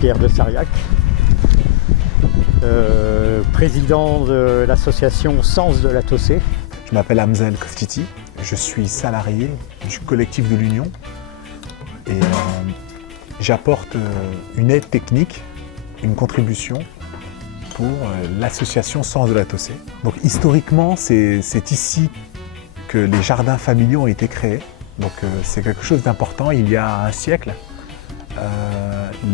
Pierre de Sariac, président de l'association Sens de la Tossé. Je m'appelle Hamzel Koftiti, je suis salarié du collectif de l'Union et j'apporte une aide technique, une contribution pour l'association Sens de la Tossé. Donc historiquement, c'est ici que les jardins familiaux ont été créés. Donc c'est quelque chose d'important. Il y a un siècle,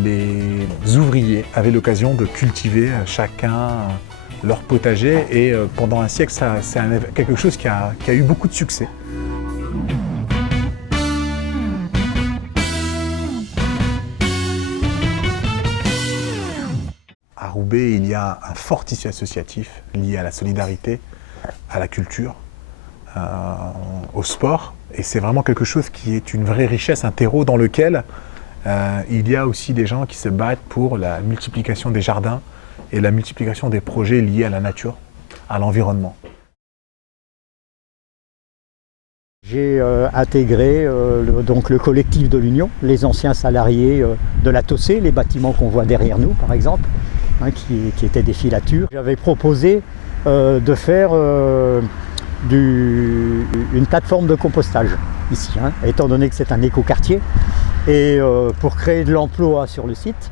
les ouvriers avaient l'occasion de cultiver chacun leur potager et pendant un siècle, c'est quelque chose qui a eu beaucoup de succès. À Roubaix, il y a un fort tissu associatif lié à la solidarité, à la culture, au sport. Et c'est vraiment quelque chose qui est une vraie richesse, un terreau dans lequel il y a aussi des gens qui se battent pour la multiplication des jardins et la multiplication des projets liés à la nature, à l'environnement. J'ai intégré donc le collectif de l'Union, les anciens salariés de la Tossé, les bâtiments qu'on voit derrière nous par exemple, hein, qui étaient des filatures. J'avais proposé de faire une plateforme de compostage ici, hein, étant donné que c'est un écoquartier, et pour créer de l'emploi sur le site.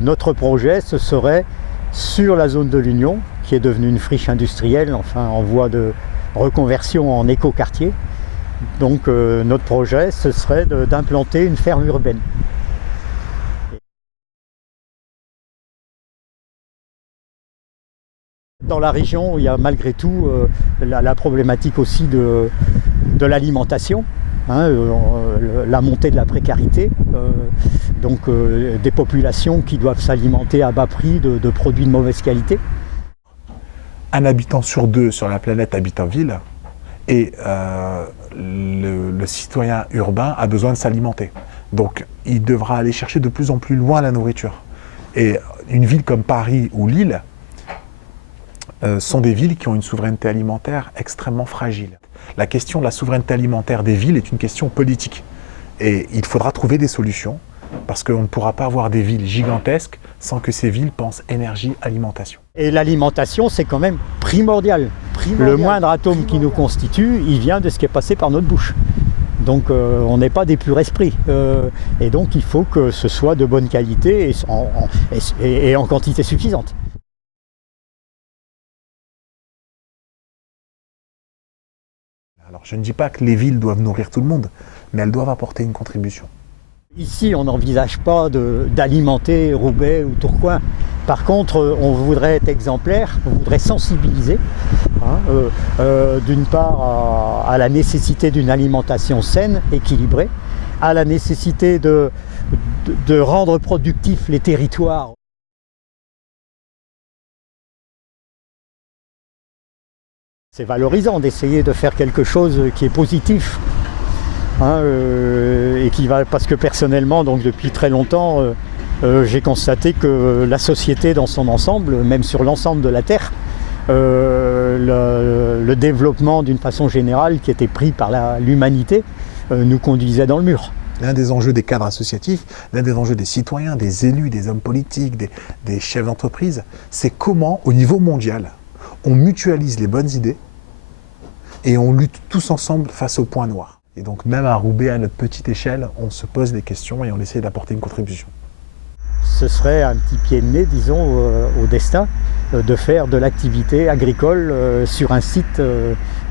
Notre projet, ce serait sur la zone de l'Union, qui est devenue une friche industrielle, enfin en voie de reconversion en écoquartier. Donc notre projet, ce serait d'implanter une ferme urbaine. Dans la région, il y a malgré tout la problématique aussi de l'alimentation, hein, la montée de la précarité, donc des populations qui doivent s'alimenter à bas prix de produits de mauvaise qualité. Un habitant sur deux sur la planète habite en ville et le citoyen urbain a besoin de s'alimenter. Donc il devra aller chercher de plus en plus loin la nourriture. Et une ville comme Paris ou Lille sont des villes qui ont une souveraineté alimentaire extrêmement fragile. La question de la souveraineté alimentaire des villes est une question politique. Et il faudra trouver des solutions, parce qu'on ne pourra pas avoir des villes gigantesques sans que ces villes pensent énergie, alimentation. Et l'alimentation, c'est quand même primordial. Le moindre atome qui nous constitue, il vient de ce qui est passé par notre bouche. Donc on n'est pas des purs esprits. Et donc il faut que ce soit de bonne qualité et en quantité suffisante. Alors je ne dis pas que les villes doivent nourrir tout le monde, mais elles doivent apporter une contribution. Ici, on n'envisage pas d'alimenter Roubaix ou Tourcoing. Par contre, on voudrait être exemplaire, on voudrait sensibiliser, hein, d'une part à la nécessité d'une alimentation saine, équilibrée, à la nécessité de rendre productifs les territoires. C'est valorisant d'essayer de faire quelque chose qui est positif. Hein, et qui va, parce que personnellement, donc depuis très longtemps, j'ai constaté que la société dans son ensemble, même sur l'ensemble de la Terre, le développement d'une façon générale qui était pris par l'humanité nous conduisait dans le mur. L'un des enjeux des cadres associatifs, l'un des enjeux des citoyens, des élus, des hommes politiques, des chefs d'entreprise, c'est comment, au niveau mondial, on mutualise les bonnes idées et on lutte tous ensemble face au point noir. Et donc même à Roubaix, à notre petite échelle, on se pose des questions et on essaie d'apporter une contribution. Ce serait un petit pied de nez, disons, au destin, de faire de l'activité agricole sur un site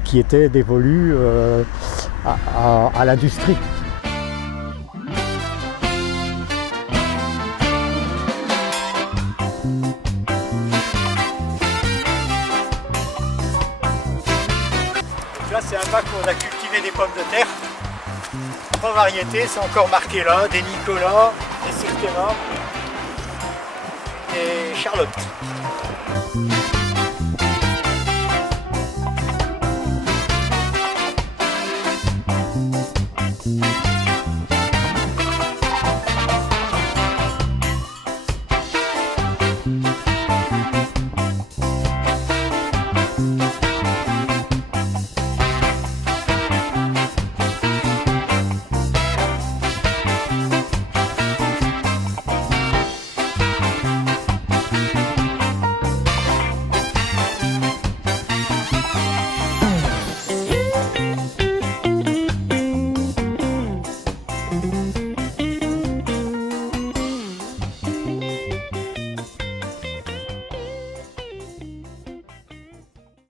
qui était dévolu à l'industrie. Là, c'est un bac où on a cultivé des pommes de terre. 3 variétés, c'est encore marqué là, des Nicolas, des Cirquena et Charlotte.